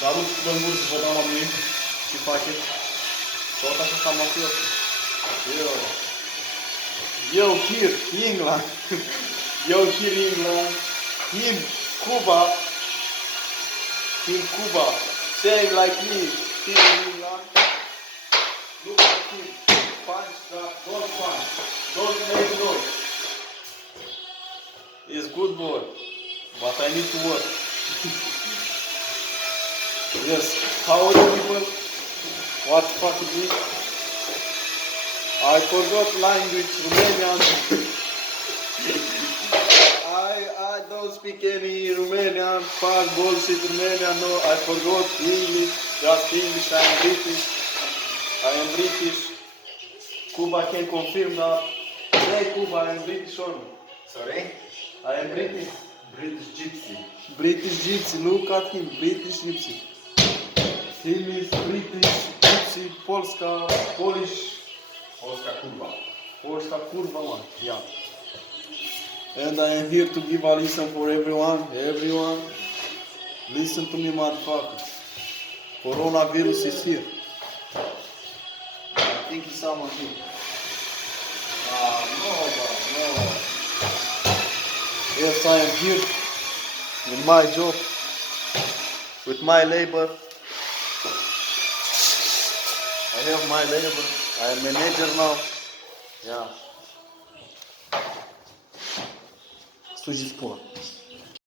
Salut, bămburi, vă dau la mine. Ce faceți? Tot așa ca mafiosul. Eu here, England. Eu here, England. Him, Cuba. Him, Cuba. Saying like me. Here in England. Look at him. Punch that. Don't punch. Don't make noise. He's good boy. But I need to work. Yes. How are you people? What the fuck is it? I forgot language, Romanian. I don't speak any Romanian, fuck bullshit Romanian, no, I forgot English, just English, I am British. I am British. Cuba can confirm that. Hey Cuba, I am British or no? Sorry? I am British. British Gypsy. British Gypsy, look at him, British Gypsy. Him is British Gypsy, Polska, Polish. Polska kurwa. Polska kurwa man, yeah. And I am here to give a listen for everyone. Everyone, listen to me, motherfucker. Coronavirus is here. I think it's someone here. No, bro, no. Yes, I am here in my job with my labor. I have my labor. I am manager now. Yeah. Suji sport.